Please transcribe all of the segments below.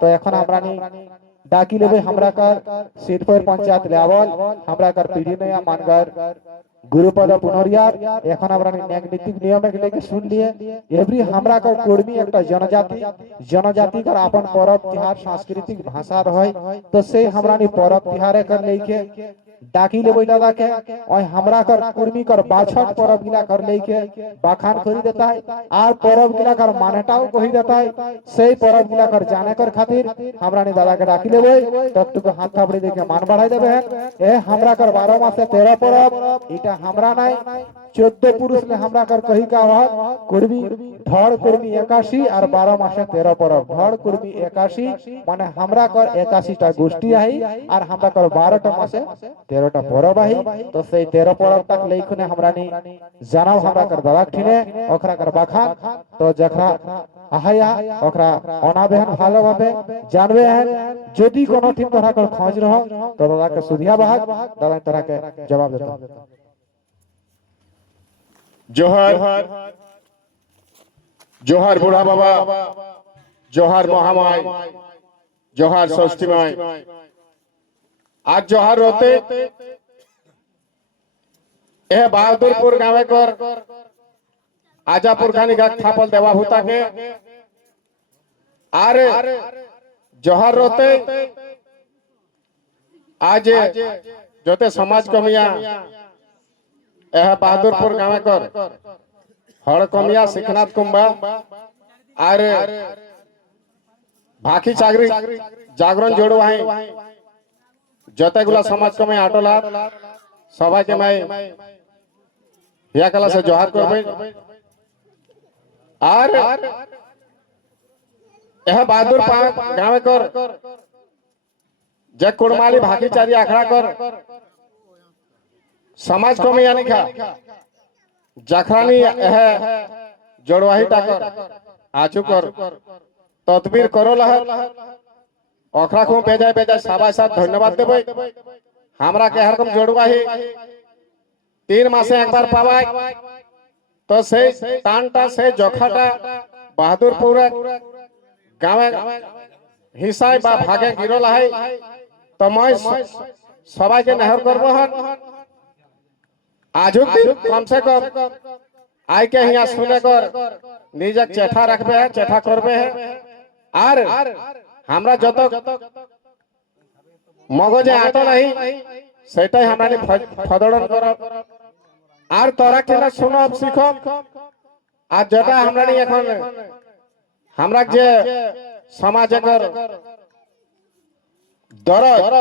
तो এখন আমরা डाकी लेबे हमरा कर सिरपुर पंचायत लेवल हमरा कर पीढ़ी में मानगर गुरुपद पुनरियार এখন আমরা নীতিক নিয়মে लेके सुन लिए एवरी हमरा कर कोर्मी एक जनजाति कर अपन पर्व त्योहार सांस्कृतिक भाषा रहे तो से हमरा पर्व त्योहार कर लेके डाकी लेबे दादा के और हमरा कर कुर्मी कर बाछट पर्व गिला कर लेके बाखान करी देता है और पर्व गिला कर मान्यताओं कही देता है से पर्व गिला कर जाने कर खातिर हमरा ने दादा के डाकी लेबे तब तो हाथ थापड़ी देके मान बढ़ाई देबे ए हमरा कर 12 मासे 13 पर्व इटा हमरा नहीं 14 पुरुष ने हमरा कर कही का बात कुर्मी धड़ कुर्मी 81 और 12 मासे 13 पर्व धड़ कुर्मी 81 माने हमरा कर 81 टा गोष्ठी आई और हमरा कर 12 टा मासे 13 टा पर्व आई तो से 13 पर्व तक लेखने हमरा नी जानाव हमरा कर दादा ठिने ओकरा कर बाखान तो जखरा आहाया ओकरा ओना बहन भालो भाबे जानबे हैं यदि कोनो ठीक तरह कर खोज रहो तो दादा के सुधिया बहाग दादा तरह के जवाब देता जोहर जोहर बूढ़ा बाबा जोहर महामाय जोहर षष्ठी माय आज जोहर रोते ए बहादुरपुर गावे कर आजापुर खानी का थापल देवा भूता के आरे जोहर रोते आज जोते समाज कमिया यह बहादुरपुर गाँव कर हड़ कमिया सिखनाथ कुंभा और भाखी चागरी जागरण जोड़ो है जतेगुला समाज कमे आटोला सबाई के मैं या कला से जोहार करबे और यह बहादुर गाँव कर जग कुड़माली भाखी चारी आखड़ा कर समाज को में यानी खा जखरानी है जोड़वाही टाकर आचू कर तदबीर करो लहर ओखरा को बेजा सबाई साथ धन्यवाद देबे हमरा के हरकम जोड़वाही 3 मासे एक बार पावाय तो से तानटा से जोखाटा बहादुरपुर गाँव हिसाय बा भागे गिरो लहाय तो मैं सबाई के नहर करबो हन आजुक दिन कम से कम आई के यहाँ सुने कर निजक चेठा रखबे है चेठा करबे है और हमरा जत मगजे आटो नहीं सेटाई हमरा नि फदड़न करब और तोरा केना सुनब सिखब आज जटा हमरा नि এখন हमरा जे समाज कर दरद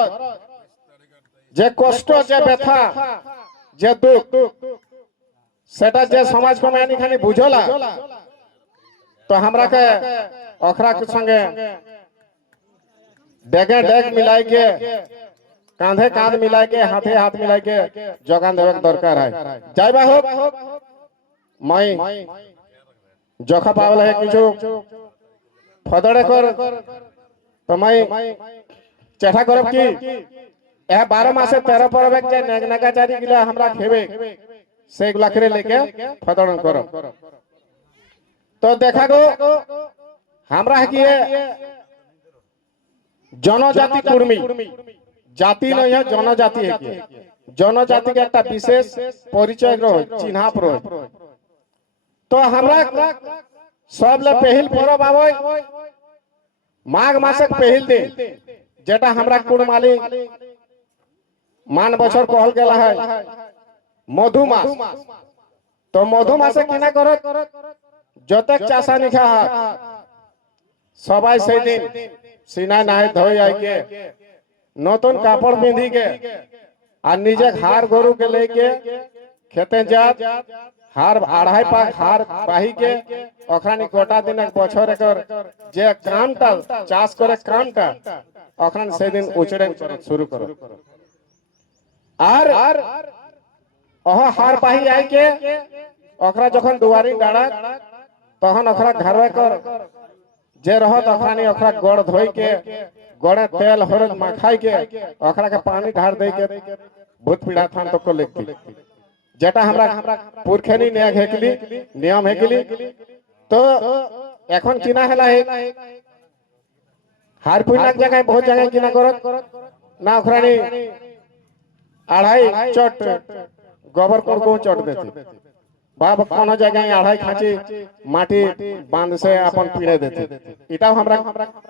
जे कष्ट जे व्यथा जे दुख सेटा जे समाज को मैंने खानी बुझला तो हमरा के ओखरा के संगे डेगे डेग मिलाई के कांधे कांध मिलाई के हाथे हाथ मिलाई के जोगान देवे दरकार है जय बाहो मैं जोखा पावल है किछु फदड़े कर तो मैं चेठा करब की यह 12 मासे 13 पर्व जे नगाचारी गिला हमरा खेबे से गुलाखरे लेके फदड़न करो तो देखा गो हमरा है कि जनजाति कुर्मी जाति नहीं है जनजाति है कि जनजाति के एक विशेष परिचय रहो चिन्हाप रहो तो हमरा सब ले पहिल पर्व आवे माघ मासक पहिल दिन जेटा हमरा कुड़माली मान बछर कहल गेला है मधुमास तो मधुमासे किना करत जतक चासा निखा सबाई से दिन सीना नाहे धोई आई के नतुन कापड़ पिंधी के आ निजे हार गोरु के लेके खेते जात हार आढ़ाई पाक हार बाही के ओखरानी गोटा दिन बछर एकर जे कामटा चाष करे कामटा ओखरान से दिन उचड़े शुरू करो और ओह हार पाही आई के ओखरा जखन दुआरी डाड़ा तखन ओखरा घरवा कर जे रहत ओखरानी ओखरा गोड़ धोई के गोड़े तेल हरद मखाई के ओखरा के पानी ढार दे के भूत पीड़ा थान तक को लेती जेटा हमरा पुरखेनी ने हेकली नियम हेकली तो এখন কিনা হেলা হার পুইনাক জায়গায় বহুত জায়গায় কিনা করত না ওখানে আড়াই চট গোবর কোড় চট দেতে বা কোনো জায়গায় আড়াই খাঁচি মাটি বাঁধ সে আপন পিড়ে দেতে এটাও আমরা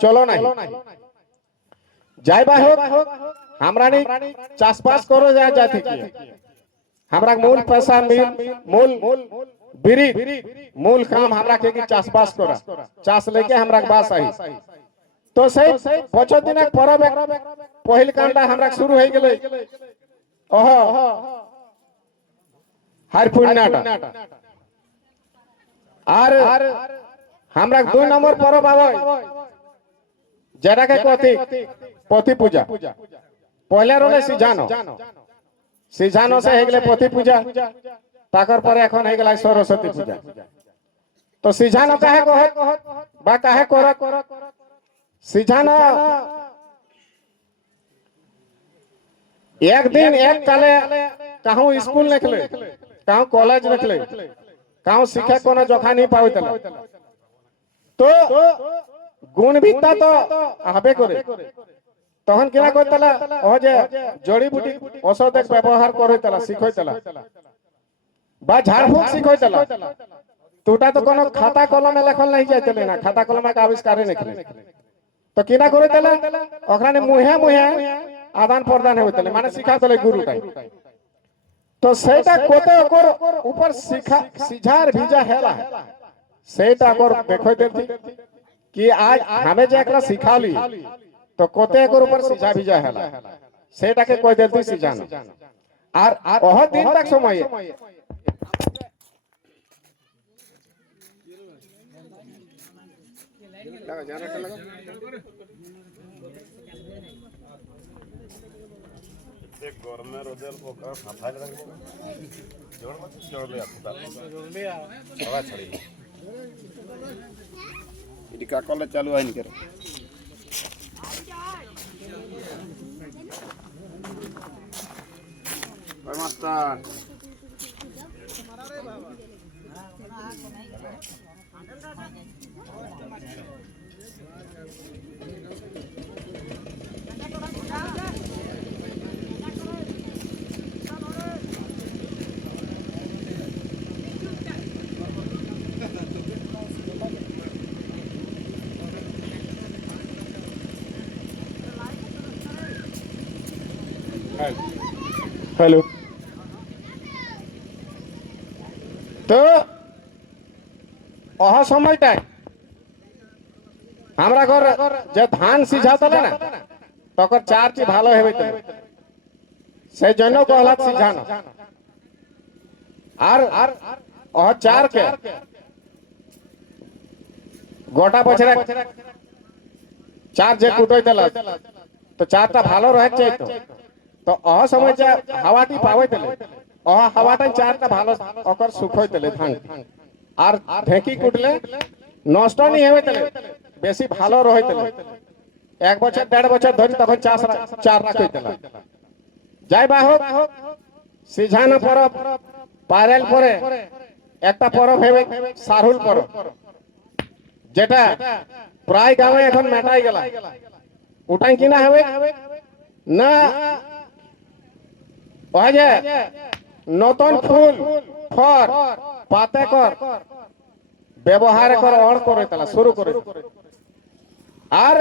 চলো নাই যাই বা হোক আমরা নি চাষবাস করো যায় যা থেকে हमरा मूल पैसा मूल बिरी मूल काम हमरा के चाषबास करा चाष लेके हमरा के बास आई तो सही 5 दिन परब पहिल कांडा हमरा शुरू हो गेलै ओहो हर पुण्याटा আর हमरा 2 नंबर परब आवे जेरा के कथि पति पूजा पहले रोले सिजानो সিজানো সে হয়ে গেলে পতি পূজা তাকর পরে এখন হয়ে গেল সরস্বতী পূজা তো সিজানো কাহে কহ বা কাহে কর সিজানো एक दिन एक काले कहूं स्कूल निकले कहूं कॉलेज निकले कहूं सीखे कोनो जोखा नहीं पावतला तो गुण विद्या तो हबे करे তখন কিনা কইতলা ও যে জড়ি বুটি ঔষধ ব্যবহার কইতলা শিখাইতলা বা ঝাড়ফুঁক শিখাইতলা তোটা তো কোনো খাতা কলমে লেখল নাই যাইতলে না খাতা কলমে কা আবিষ্কারে নকলে তো কিনা কইতলা ওখানে মুহে মুহে আদান প্রদান হইতলে মানে শিখাইতলে গুরুটাই তো সেটা কত ওকর উপর শিখা সিঝার ভিজা হেলা সেটা ওকর দেখাই দেতি कि आज हमें जे एकरा सिखाली तो कोते एकर ऊपर सिझा भिजा हैला सेटाके कोई देती सिझाना और ओह दिन तक समय लगा जाना लगा एक गवर्नमेंट रोजल को का फाइल रख जोड़ मत जोड़ ले आपका जोड़ ले हवा छड़ी इडी का कॉल चालू है नहीं करे भाई मास्टर हेलो तो ओह সময়টা हमरा घर যে ধান সিঝাতলে না তখন চারটি ভালো হবে তো সেই জন্য কহলা সিঝানো আর ওহ চার কে গোটা বছরে চার যে কুটাইতলা তো চারটা ভালো রহে চাই তো অহ সময় যে হাওয়াটি পাওয়াইতলে অহ হাওয়াটা চারটা ভালো অকর সুখাইতলে ধান আর ঢেকি কুটলে নষ্ট নি হইতলে বেশি ভালো রহিতলে 1 বছর 1.5 বছর ধরে তখন চার রাখইতলে যাই বা হোক সিঝানো পরব পারেল পরে একটা পরব হবে সারহুল পরব যেটা প্রায় গ্রামে এখন মেটাই গেল ওটাই কিনা হবে না ওহে নতুন ফুল ফল পাতে কর ব্যবহার কর অন করে তালা শুরু করে আর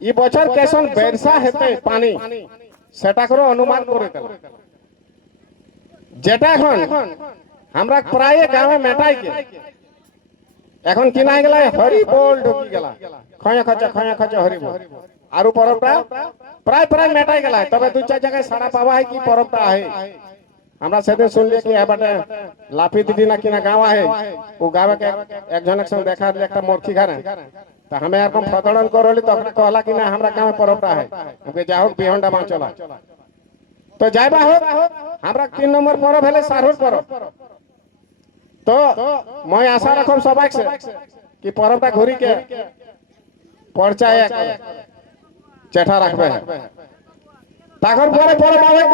এই বছর কেসন বর্ষা হেতে পানি সেটা করে অনুমান করে তালা যেটা এখন আমরা প্রায় গ্রামে মেটাই গে এখন কিনা গেল হরিবোল ঢুকি গেল খয়া খচা হরিবোল আর পরবটা প্রায় প্রায় মেটাই গেল তবে 2-4 জায়গায় সারা পাওয়া है कि পরবটা আছে আমরা সেদিন শুনলি কি এবারে লাফি দিদি না কিনা গাঁও আছে ও গাঁও के एक जनक संग देखा একটা মরখি ঘরে তো আমি এরকম ফতড়ন করলি তখন কহলা কি না আমরা গাঁও পরবটা আছে ওকে যাও বিহন্ডা বাঁ চলা তো যাইবা হোক আমরা 3 নম্বর পরব হলে সারহুল পরব তো মই আশা রাখব সবাই से कि পরবটা ঘুরি के পরচায় চেঠা রাখবে তাকর পরে পরব আবে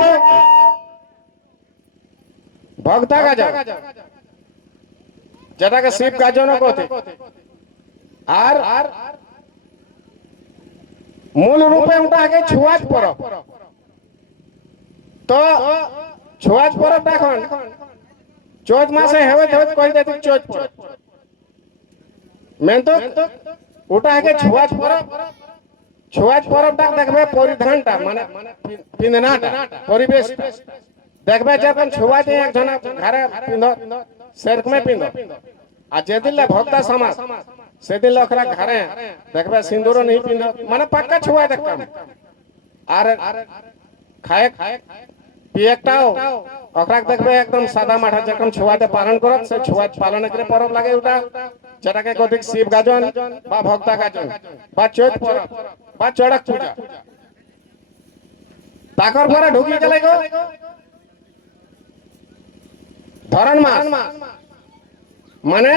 ভক্তা গাজা যেটাকে শিব গাজন কতে আর মূল রূপে ওটা আগে ছুয়াজ পরব। তো ছুয়াজ পরবটা এখন চৈত মাসে হবে কই দিতে চৈত পরব। মেন তো ওটা আগে ছুয়াজ পরব। ছুয়াজ পরবটা দেখবে পরিধানটা মানে পিন্ধনাটা পরিবেশ দেখবে যখন ছুয়াতে একজন ঘরে পিন্ধ সেরকমে পিন্ধ। আর যেদিন ভক্তা সমাজ সেদিন ওরা ঘরে দেখবে সিন্দুর নেই পিন্ধ মানে পাক্কা ছুয়া দেখতাম। আর খায় পিয়েকটাও ওরা দেখবে একদম সাদা মাঠা যখন ছুয়াতে পালন করত সে ছুয়া পালনের করে পরব লাগে ওটা যেটাকে কদিক শিব গাজন বা ভক্তা গাজন বা চৈত পরব বা চড়ক পূজা। তাকর পরে ঢুকি গেলে গো ধরন মাস মানে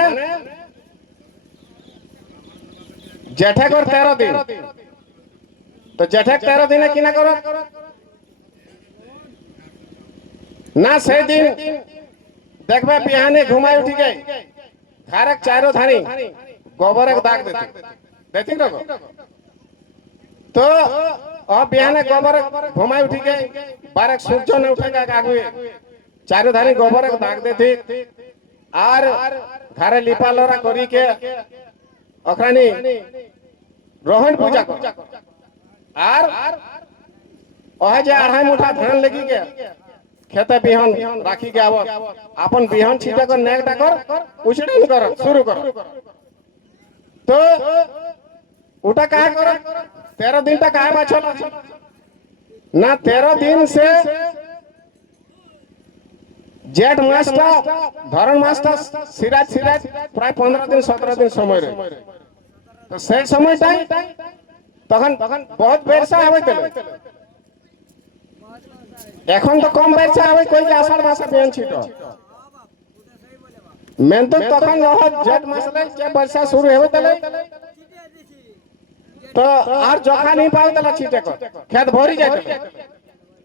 জেঠেকর 13 দিন। তো জেঠেক 13 দিনে কিনা করো না সেদিন দেখবে বিহানে ঘুমাই উঠি গে খারেক চারো ধানি গোবরে দাগ দিতে দেখি রকম। তো বিহানে গোবরে ঘুমাই উঠি গে বারেক সূর্য ने उठे गे आगुए चारो धानी गोबरे दाग देती আর ঘরে লিপা লরা করি के অখরানি रोहन पूजा कर আর ওহে যে 2.5 মুঠা ধান লাগি গে खेते बिहन राखी के आवत अपन बिहन छीटा कर नेकटा कर उछड़न कर शुरू कर। तो उटा काहे कर 13 दिन तक काहे बाछल ना 13 दिन से जेठ मासटा धरण मासटा सिराज सिराज प्राय 15 दिन 17 दिन समय रहे। तो से সময়টাই তখন बहुत বেরসা হবে তেলে এখন তো কম বেরসা হবে কই যে আষাঢ় মাসে বিহন ছিট মেন তো তখন জেঠ মাসে যে বর্ষা শুরু হবে তেলে তো আর জখা नहीं পাও তেলা ছিটে কর খেত ভরি যায়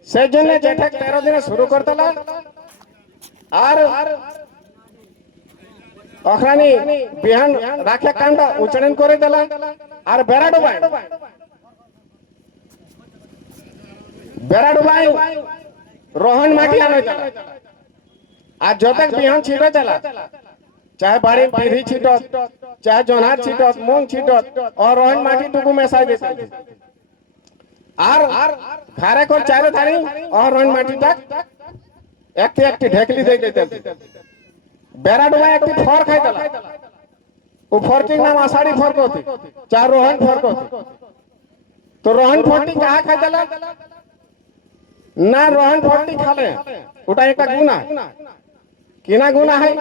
সেই জন্য জেঠে 13 দিনে শুরু করতেলা আর অখরানি বিহান রাখে কান্ডা উচ্চারণ করে দিলা আর বেড়া ডুবাই रोहन माटी आने चला आज जो तक बिहान छिटो चला चाहे बाड़ी पीढ़ी छिटो चाहे जोनार छिटो मूंग छिटो और रोहन माटी टुकु में साई देते आर खारे को चारों थानी और रोहन माटी तक एक ढेकली दे देते बेरा डुबा एक फर खाई तला वो फरटिंग नाम आषाढ़ी फर को थी चार रोहन फर को थी। तो रोहन फरटिंग कहाँ खाई तला ना रोहन फरटिंग खाले ওটা একটা গুনাহ কিনা গুনাহ হয়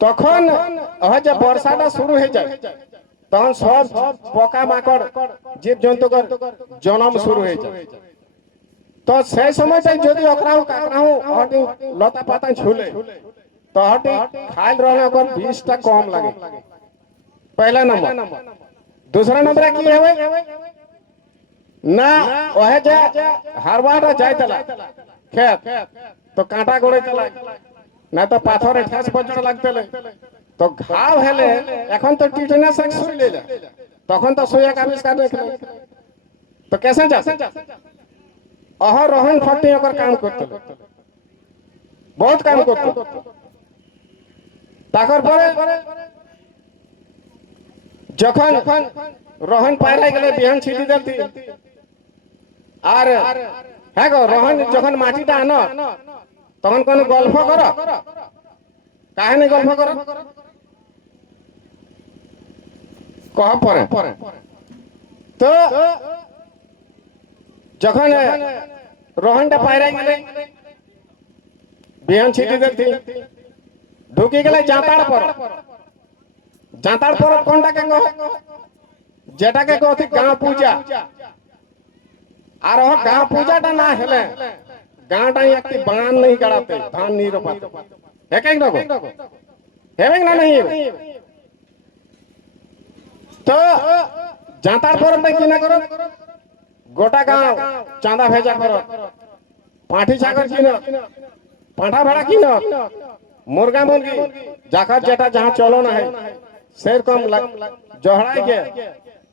তখন হয় যে বর্ষাটা শুরু হয়ে যায় তখন সব পোকা মাকড় জীব জন্তুকর জন্ম শুরু হয়ে যায়। তো সেই সময়টাই যদি অকরাও কাকরাও হটি লতা পাতা ছুলে तो हटी खाल रहने को 20 टा कम लगे पहला नंबर। दूसरा नंबर की है ना वह जे हारवाटा जाय तला खेत तो कांटा गोड़े तला ना तो पाथरे ठेस बजड़ लागतेले तो घाव हेले এখন তো টিটেনাশক সুই लेला তখন তো সুই এক আবিষ্কার দেখলে तो कैसे जा अह रोहन फटी ओकर काम करते बहुत काम करते তাকর পরে যখন রোহন পায়রা গেলে বিহান ছিটি দিতে আর হ্যাঁ গো রোহন যখন মাটিটা আনো তখন কোন গল্প করো কাহিনী গল্প করো কহ পরে তো যখন রোহনটা পায়রা গেলে বিহান ছিটি দিতে ঢুকে গেলে জাঁতার পরব কোনটাকে কহ যেটাকে কহতি গাঁ পূজা আর ও গাঁ পূজাটা না হেলে গাঁটা একটি বান नहीं গাড়াতে ধান नहीं रोपाते है कहीं ना हेबे ना नहीं तो জাঁতার পরবটা কি না করো গোটা গাঁ চাঁদা ভেজা করো পাঁঠি ছাগল কিনো পাঁঠা ভেড়া কিনো मुर्गा मुर्गी जाकर जेटा जहाँ चलो ना है सेर कम जोहड़ाई के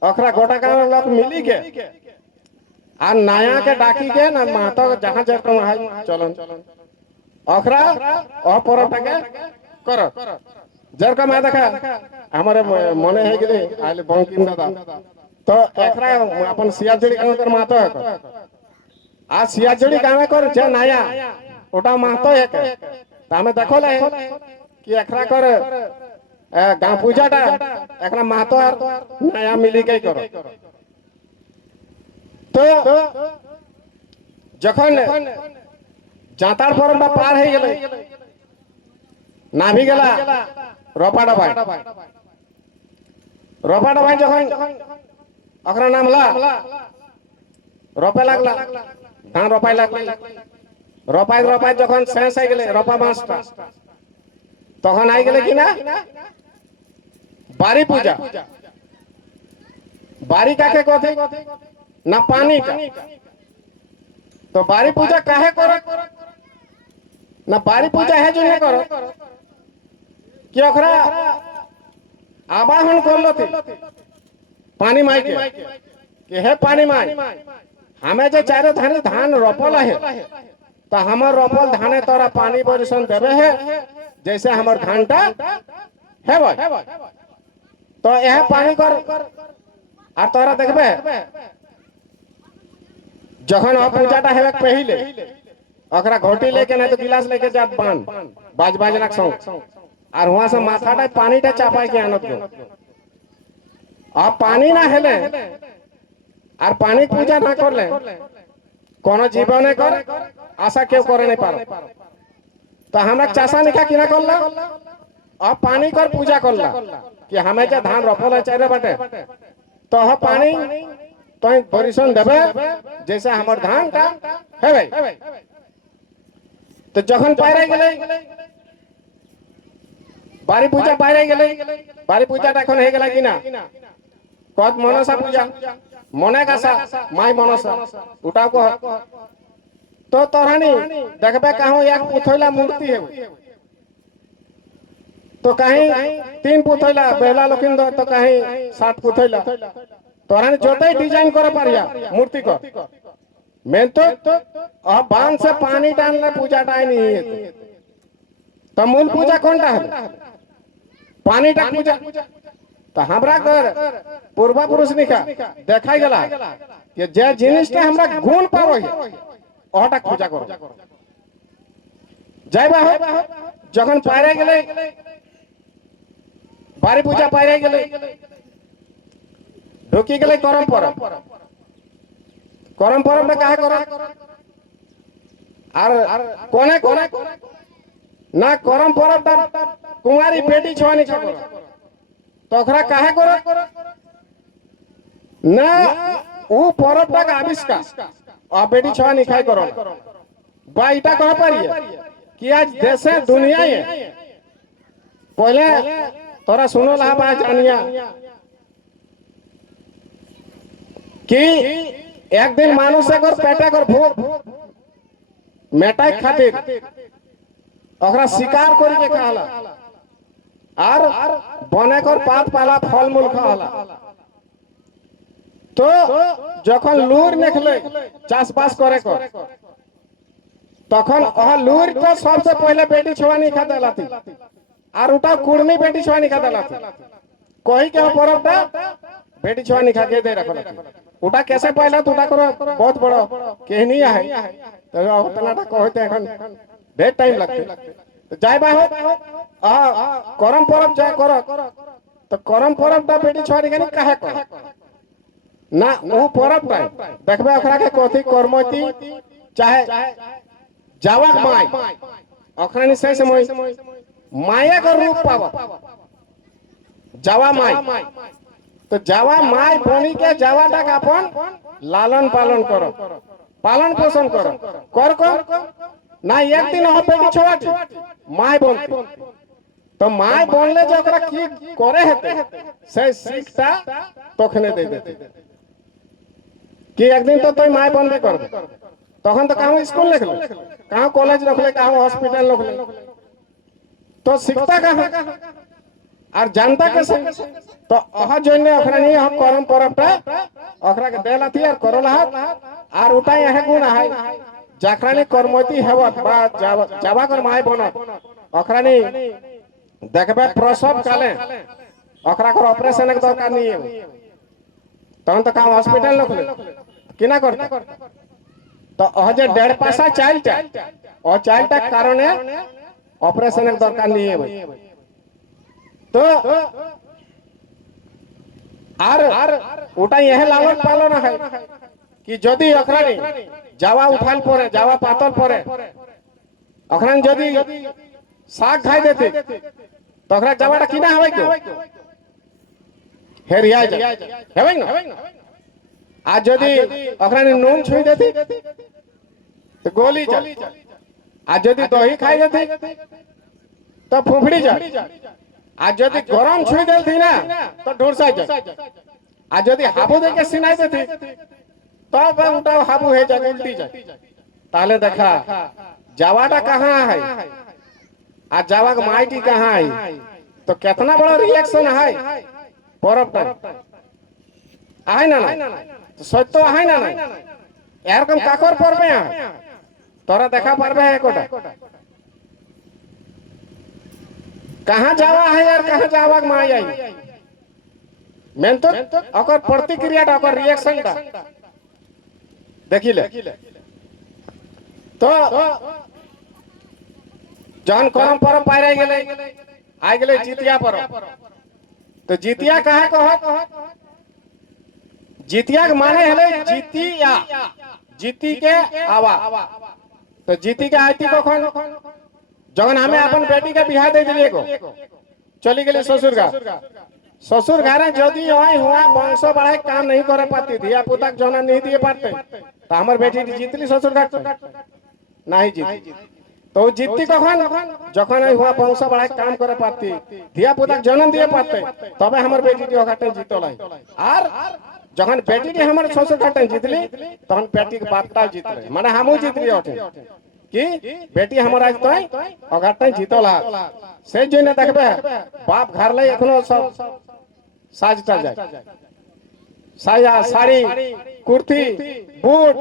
ओखरा गोटा गांव लोग मिली के আর নায়া কে ডাকি কে না মাতা जहां যেরকম হয় চলন ओखरा অপরটাকে কর যেরকম দেখা আমার মনে হয় গেলে আইলে বঙ্কিম দাদা তো একরা अपन সিয়াজড়ি গাঁও कर মাতা আর সিয়াজড়ি গাঁও कर যে নায়া ওটা মাতা এক তামে দেখলে কি একরা করে গাঁ পূজাটা একরা মাতা আর নায়া মিলি কে করো তো যখন জাতার পরমটা পার হয়ে গেলে নাভি গেলা রপাটা ভাই যখন ওখানে নামলা রপে লাগলা ধান রপাই লাগলা রপাই যখন শেষ হয়ে গেলে রপা মাসটা তখন আই গেলে কিনা বাড়ি পূজা বাড়ি কাকে কথা না পানি का तो बारी पूजा काहे करो ना बारी पूजा है जो नहीं करो कि ओखरा आवाहन करलो थी पानी माई के कि है पानी माई हमें जे चारो धान रोपल है तो हमर रोपल धाने तोरा पानी बरसन देवे है जैसे हमर धानटा है भाई तो यह पानी कर और तोरा देखबे যখন পূজাটা হেবে পहिले ওকরা ঘটি लेके नहीं तो गिलास लेके जात बान बाज बाजना संग और वहां से माथाटा पानीटा चापाई के आनत गो अब पानी ना हेले और पानी पूजा ना करले कोनो जीवने कर आशा केउ करे नहीं पारो तो हमरा चासा निका किना करला अब पानी कर पूजा करला कि हमें जे धान रोपल है चारे बाटे तो ह पानी तो परिसन देवे जैसे हमर धान का है भाई तो जखन पायरे गेले बारी पूजा पायरे गेले बारी पूजाटा এখন হয়ে গেল কিনা কত মনসা পূজা মনে কাসা মাই মনসা উঠাও কো তো তরানি দেখবে কাহো এক পুথইলা মূর্তি है तो कहीं 3 पुथैला बेला लखिंदर तो कहीं 7 पुथैला तोरान जोते डिजाइन करे पारिया मूर्ति को मेन तो अब बांध से पानी डालना पूजा टाइम नहीं है तो मूल पूजा कौनटा है पानी टा पूजा तो हमरा कर पूर्वा पुरुष निका देखाई गेला कि जे जिनिसटा हमरा गुण पावो है ओटा पूजा करो जय बा जखन पायरे गेले बारी पूजा पायरे गेले ढुकी गेले करम परब में काहे कर और कोने कोने ना करम परब कुंवारी बेटी छवानी का कर तो ओकरा काहे कर ना ऊ परब का आविष्कार आ बेटी छवानी खाई करो बा इटा कह पारिए कि आज देशे दुनिया है पहले तोरा सुनो ला बा जानिया कि एक दिन मानुष कर पेटा कर भूख मेटाई खातिर ओकरा शिकार करी के खाला और बने कर पात पाला फल मूल खाला तो जखन लूर निकले चाषबास करे कर तखन लूर तो सबसे पहले बेटी छुआनी खा देलाती और उटा कुर्मी बेटी छुआनी खा देलाती कोई के परबटा बेटी छुआनी खा के दे रखला उटा कैसे पहला तो उटा करो बहुत बड़ा कहनी है तो उतनाटा कहते এখন बहुत टाइम लगते तो जाय बा हो करम परब जाय करो तो करम परब ता बेटी छुआनी के काहे कर ना वो परब टाइम देखबे ओकरा के कथि कर्मती चाहे जावा माय ओकरा नि से समय माया का रूप पावा जावा माय तो जावा माय बनी के जावा तक अपन लालन पालन करो पालन पोषण करो कर ना एक दिन हो बेटी छोटी माय बनती तो माय बनले जो ओकरा की करे हेते से शिक्षा तखने दे देते कि एक दिन तो तोय माय बनबे करबे तखन तो कहां स्कूल लिखले कहां कॉलेज रखले कहां हॉस्पिटल रखले तो शिक्षा कहां আর জানতা কেসে তো অহা জন্য ওখানে নিয়ে করম পরবটা ওখানে দেলাতি আর করলা আর ওটাই এহে গুণ আহাই জাখরানি কর্মতি হেবত বা যাবা কর মাই বনত ওখানে দেখবে প্রসব কালে ওখানে অপারেশন এক দরকার নিয়ে তখন তো কাম হসপিটাল লোকলে কিনা করতে তো যে 1.5 পাশা চাইলটা ও চাইলটা কারণে অপারেশন এক দরকার নিয়ে তো আর ওটাই এহে লালন পালন হয় কি যদি ওখানে যাওয়া উঠাল পরে যাওয়া পাতল পরে ওখানে যদি শাক খাই দিতে তখন যাওয়াটা কিনা হবে কেউ হেরিয়া যায় হবে না আর যদি ওখানে নুন ছুঁই দিতে তো গলি যায় আর যদি দহি খাই দিতে তো ফুফড়ি যায় আর যদি গরম ছুঁই দিতে না তো ঢোরসাই যায় আর যদি হাবু দেখে সিনাই দিতে তব ওটাও হাবু হয়ে যায় উল্টি যায় তাহলে দেখা যাওয়াটা কাহা है আর যাওয়া মাইটি কাহা है তো कितना बड़ा रिएक्शन है परब पर আয় না তো সত্য আয় না এরকম কাকর পড়বে তোরা দেখা পারবে একটা कहां जावा है यार कहां जावा माई आई मेन तो ओकर प्रतिक्रिया टा ओकर रिएक्शन टा देखिले तो जन करम परम पाइरे गेले आ गेले जितिया परम तो जितिया कहा कहो जितिया के माने हले जितिया जीती के आवा तो जीती के आती कखन जगन हमें अपन बेटी के बिहा दे दिए को चली गई ससुर घर जदि हुआ वंश बढ़ाई काम नहीं करे पाती धिया पुता जना नहीं दिए पाते तो हमार बेटी जीतली ससुर घर नहीं जीती तो जीतती कखन जखन हुआ वंश बढ़ाई काम करे पाती धिया पुता जन्म दिए पाते तबे हमार बेटी ओघाटे जीतलाई और जखन बेटी हमार ससुर घाटे जीतली तहन बेटी के बापटा जीतले माने हमहु जीतली ओठे कि बेटी हमारा आज तो अगाटे जीतल से जने देखबे बाप घर ले एखनो सब साजटा जाय साया साड़ी कुर्ती बूट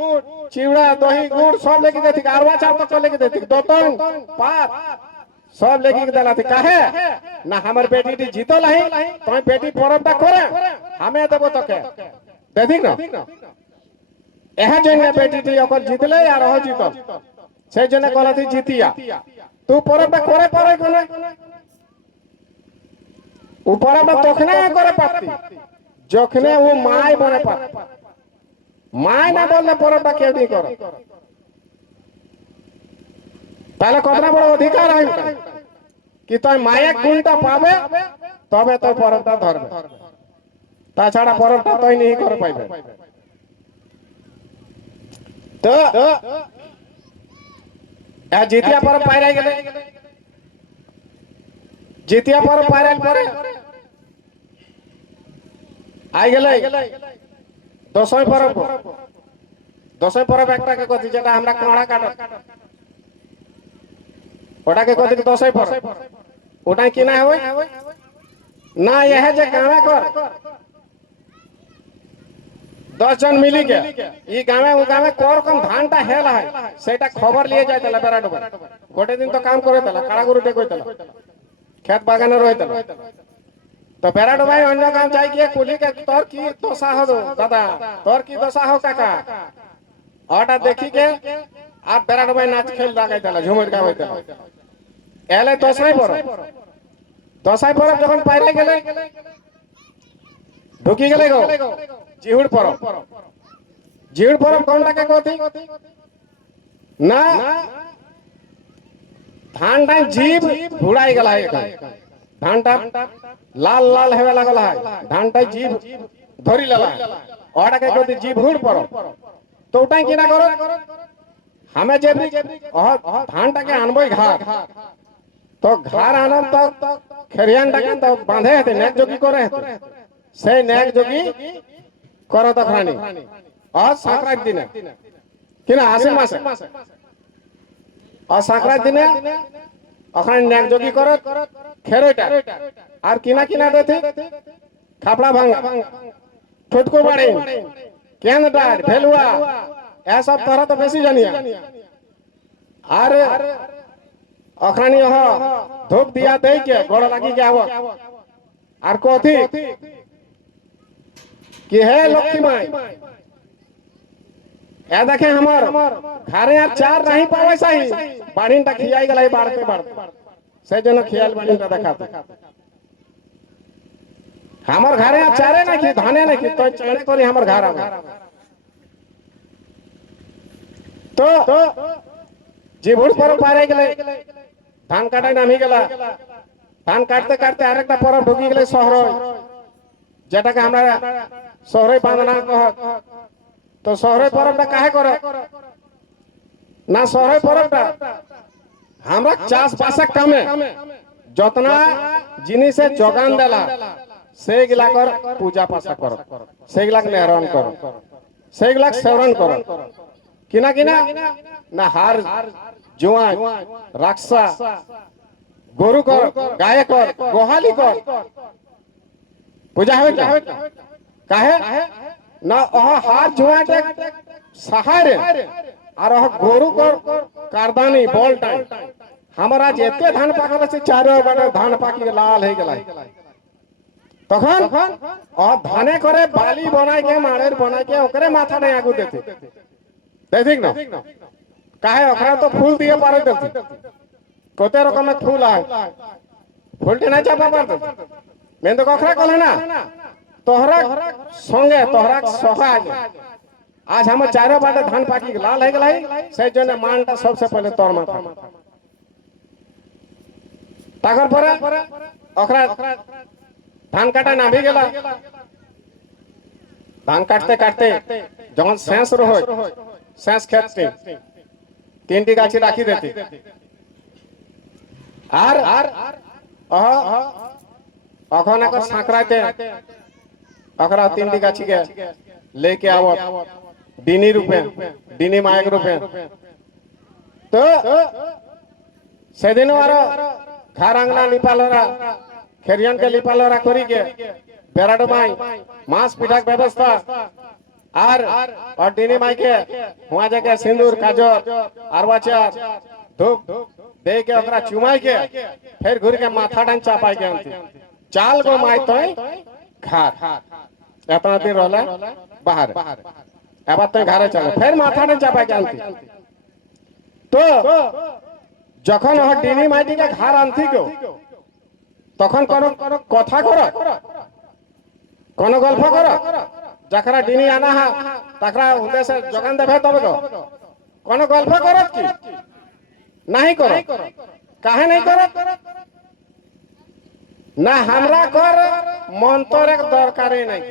चिवड़ा दही गुड़ सब लेके देती अरवा चाप तो लेके देती दोतन पात सब लेके देला थी काहे ना हमर बेटी जीतल है तो बेटी परबटा करे हमें देबो तो के देखी ना एहा जने बेटी ओकर जीतले यार हो जीतल से जने कहला थी जीतिया तू परबटा करे पारे कोने ऊपर में तखने करे पाती जखने वो माय बने पाती माय ना बोलले परबटा के नहीं करे पहले कतना बड़ा अधिकार है कि तो माया गुणटा पावे तबे तो परबटा धरबे ता छाड़ा परबटा तो नहीं कर पाइबे तो जितिया पर पायरा गेले जितिया पर पायरा परे आइ गेले दसई परब एकटा के कथि जेटा हमरा कोड़ा काट ओटा के कथि दसई परब ओटा कि ना होय ना यह जे गावे कर 10 जन मिली के ई गावे उ गावे कोर कम धानटा हेल है सेटा खबर लिए जाय तला बेरा डबा गोटे दिन तो काम करे तला काड़ा गुरु टे कोइ तला खेत बागान रहे तला तो बेरा डबा अन्य काम जाय के कुली के तोर की दशा हो दादा तोर की दशा हो काका ओटा देखी के आ बेरा डबा नाच खेल लागाय तला झुमर गावे तला एले दसाई पर जखन पाइरे गेले ढुकी गेले गो जिहुड़ परब कोनटा के कथि ना धान टाइम जीभ घुड़ाई गला है धान टा लाल लाल हेवे लागल है धान टाइम जीभ धरी लला ओटा के कथि जीभ हुड़ परब तो उठाई किना करो हमें जे धान टा के आनबो घाट तो घर आनम तो खेरियान टा के तो बांधे हेते नेक जोगी करे हेते से नेक जोगी करो तो खानी और संक्रांत दिन किना आसिन मासे और संक्रांत दिन अखन नेक जोगी करो খেরোটা আর কিনা কিনা দেতে খাপড়া ভাঙা ঠোটকো বাড়ে কেন্দ্রার ভেলুয়া এসব তোরা তো বেশি জানিয়া আর অখানি ধূপ দিয়া দেই কে গড় লাগি কে আব আর কথি কি হে লক্ষ্মী মাই এ দেখে আমার ঘরে আর চার नहीं पावे सही बाड़ीनটা खियाई গলাই বাড়তে বাড়তে সেই জন্য খেয়াল বাড়ীনটা দেখাতে আমার ঘরে আর চারে নাকি ধানে নাকি তো চেড়ে করি আমার ঘর আবে তো জীবন পর পারে গেলে ধান কাটাই নামি গেলা ধান কাটতে কাটতে আরেকটা পরব ঢুকি গেলে শহর যেটাকে আমরা শহরে বাঁধনা কহ তো শহরে পরবটা কাহে করে না শহরে পরবটা আমরা চাষবাসের কামে যতনা জিনিসের যোগান দেলা সেইগুলাকর পূজা পাশা কর সেইগুলাক নেহরণ কর সেইগুলাক সেবন কর কিনা কিনা না হার জোয়া রাক্ষসা গরু কর গায়ে কর গোহালি কর পূজা হবে কাহে না হার জোয়াটা সাহারে আর গরু কর কারদানি বলটাই हमरा যেতে ধান পাকল আছে চারো বারে ধান পাকি লাল হয়ে গেল তখন ধানে করে বালি বানাই কে মাড়ের বানাই কে ওকরে মাথাটা আগু দেতে দেখিক না কাহে ওকরা তো ফুল দিয়ে পারে দেতে কত রকমের ফুল হয় ফুলটি না চাপা পারতে মেন তো কখরা কলে না তোহরা সঙ্গে তোহরা সহায় আজ हम चारों बाटे धान पाकी लाल है गलाई সেই জন্য মানটা सबसे पहले तोर माथा তাকর পরে ওখরা ধান কাটা নামি গেলা ধান কাটতে কাটতে যখন শেষ রহয় শেষ ক্ষেত্রে তিনটি গাছি রাখি দিতে আর এখন এখন সাঁকড়াইতে ওখরা তিনটি গাছিকে लेके आवो डिनी रूपे डिनी मायक रूपे तो सेदिन वारो घर आंगना लिपालोरा खेरियन के लिपालोरा करी के बेराडो माई मांस पिठाक व्यवस्था और डिनी माई के हुआ जगह सिंदूर काजर अरवाचार धूप दे के ओकरा चुमाई के फिर घुर के माथा डान चापाई के अंती चाल गो माई तोय खार एतना दिन रहला बाहर এবার তুই ঘরে চলে ফের মাথাটা চাপা জানতি তো যখন ওর ডিনি মাটিকে ঘর আনতি গো তখন কোন কথা করো কোন গল্প করো যাকরা ডিনি আনা হা তাকরা উদ্দেশ্যে যোগান দেবে তবে গো কোন গল্প করো কি नहीं করো কাহে नहीं করো না আমরা কর মন্তরের দরকারই নাই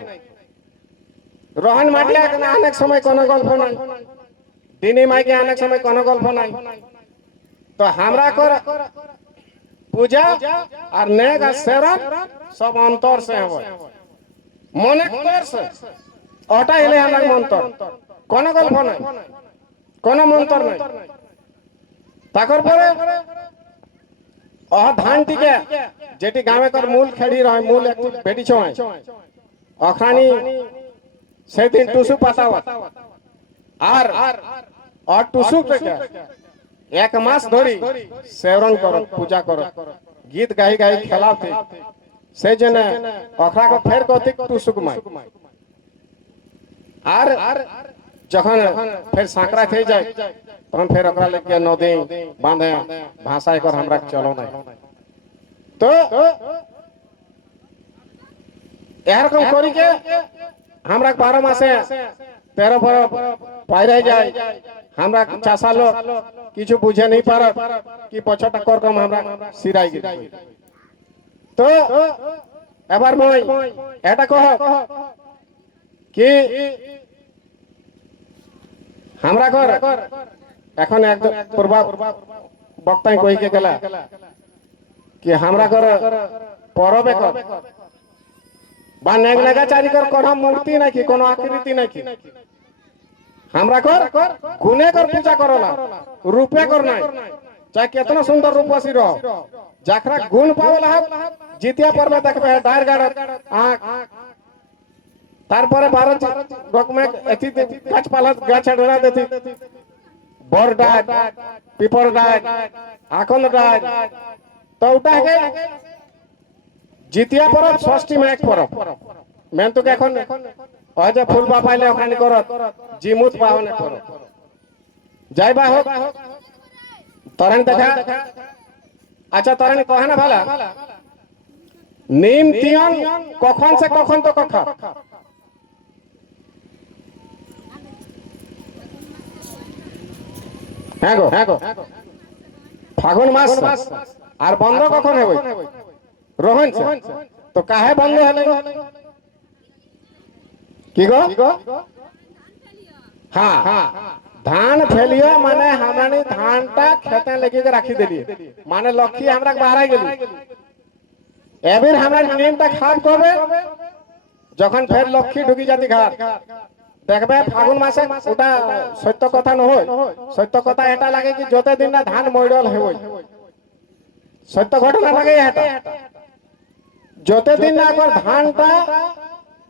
रोहन माटिया के अनेक समय कोनो गल्प नहीं दिनी माई के अनेक समय कोनो गल्प नहीं तो हमरा कर पूजा और नेक सेवन सब अंतर से हो मने कर से ओटा इले हमरा मंत्र कोनो गल्प नहीं कोनो मंत्र नहीं ताकर परे धान टिके जेटी गावे कर मूल खेड़ी रहे मूल एक बेटी छय अखरानी सेदिन टुसु पातावा और टुसु पे एक मास धरी सेवरन करो पूजा करो गीत गाई गाई खेलाते से जने अखरा को फेर कथिक टुसुक माई जखन फिर सांकरा थे जाए तखन फिर ओकरा लेके नदी बांधे भाषा कर हमरा चलो नहीं तो यार कम करी के हमरा 12 मासे 13 पर पाइरे जाए हमरा चासा लोग किछु बुझे नहीं पार कि पछटा कर कम हमरा सिराई गिर तो এবার মই এটা কহ কি हमरा घर এখন একদম প্রভাব বক্তাই কই के गेला कि हमरा घर परबे कर बा नेग नेगा चारी कर कोनो मूर्ति नहीं की कोनो आकृति नहीं की हमरा कर गुने कर पूजा करला रूपे कर नहीं चाहे कितना सुंदर रूपसी रहो जखरा गुण पावल है जितिया पर्व देखबे डार गाड़ आंख तारपरे 12 रकमे एथि गाछ पाला गाछ डरा देथि बर डाट पिपर डाट आकल डाट तो उठा के जितिया पर्व षष्ठी में एक पर्व मैं तो এখন ওই যে ফুল বাপাইলে ওখানে করত জিমুত পাওনে করত যাইবা হোক তরণ দেখা আচ্ছা তরণ কহে না ভালা নিম তিয়ন কখন সে কখন তো কখন হ্যাঁ গো ফাগুন মাস আর বন্ধ কখন হবে রোহন তো কাহে বন্ধ হলে কি গো हाँ धान फैलियो माने हमरानी धानटा खेते लेके के राखी देलिए माने लक्ष्मी हमरा के बाहर गेली एबिर हमरा नीमटा खाब करबे যখন ফের লক্ষ্মী ঢুকি যাতি ঘাট দেখবে ফাগুন মাসে ওটা সত্য কথা ন হয় সত্য কথা এটা লাগে কি যত দিন না ধান মইডল হই সত্য ঘটনা লাগে এটা যত দিন না আগর ধানটা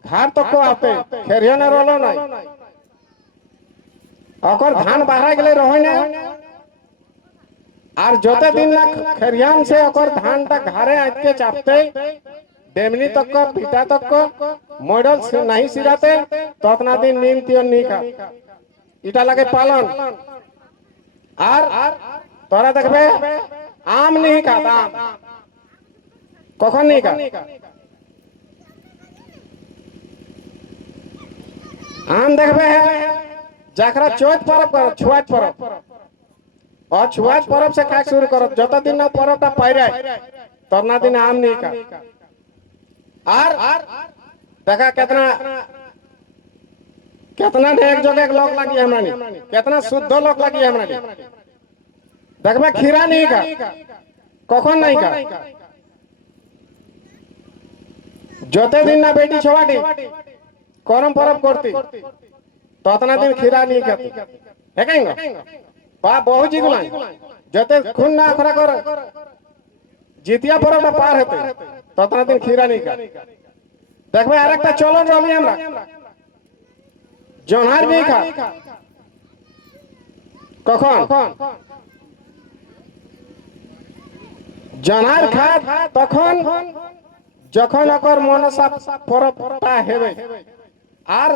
ঘাট তক আতে খেরিয়া না রলো নাই अकर धान बाहर गेले रहो ना और जोते दिन ना खरियान से अकर धान ता घरे आके चापते डेमनी तक को पिता तक को मॉडल से नहीं सिराते तो अपना दिन नीम तियन नहीं खा इटा लगे पालन और तोरा देखबे आम नहीं खाता कखन नहीं खा आम देखबे जाकरा चौथ पर्व कर छुआत पर्व और छुआत पर्व से खाए शुरू करो जत दिन ना पर्वटा पाइरे तबना दिन आम नहीं का और देखा कितना कितना एक जगह लोग लगी हमरा नहीं कितना शुद्ध लोग लगी हमरा नहीं देखबे खीरा नहीं का कखन नहीं का जते दिन ना बेटी छवाटी करम पर्व करती तो अतना दिन खीरा नहीं खाती है कहेंगे पा बहुत जी गुलाम जते खून ना अखरा कर जितिया पर्व पार होते तो अतना दिन खीरा नहीं खा देखबे आरेकटा चलन रही हमरा जोनहार नहीं खा कखन जोनहार खा तखन जखन ओकर मनसा पर्वटा हेबे আর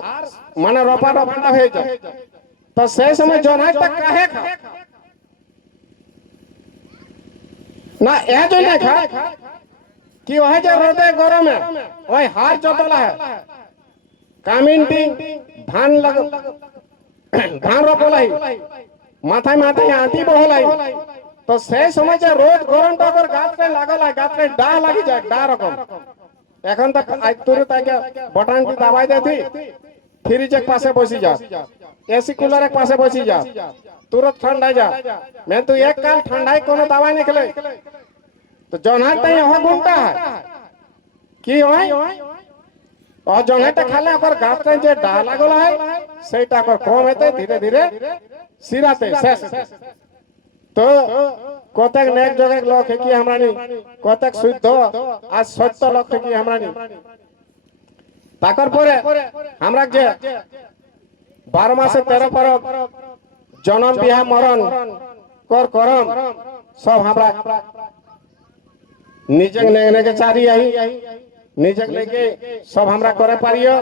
মানে রপা রপা হয়ে যায় তো সেই সময় জনাইটা কাহে খা না এ জন্য খা কি হয় যে রোদে গরমে ওই হার যতলা হয় কামিনটি ধান লাগ ধান রপলাই মাথায় মাথায় আঁটি বহলাই তো সেই সময় যে রোদ গরমটা ওর গাছরে লাগল হয় গাছরে ডা লাগি যায় ডা রকম এখন তো আজ তোর তাকে বটনটি দাবাই দেতি ফ্রিজ এক পাশে বসি যা এসি কুলার এক পাশে বসি যা तुरंत ठंडा जा मैं तो एक काल ठंडाई कोनो दवाई निकले तो जोनहार तई हो घूमता है की होय और जोनहाटा खाले ओकर गाछ जे डा लागल है सेटा को कम हेते धीरे धीरे सिराते शेष तो कतक नेक जगह लोग है कि हमरानी कतक शुद्ध आज सत्य लोग है कि हमरानी ताकर परे हमरा जे 12 मासे 13 पर्व जन्म बियाह मरण कर करम सब हमरा निजक नेने के चारी आई निजक लेके सब हमरा करे पारियो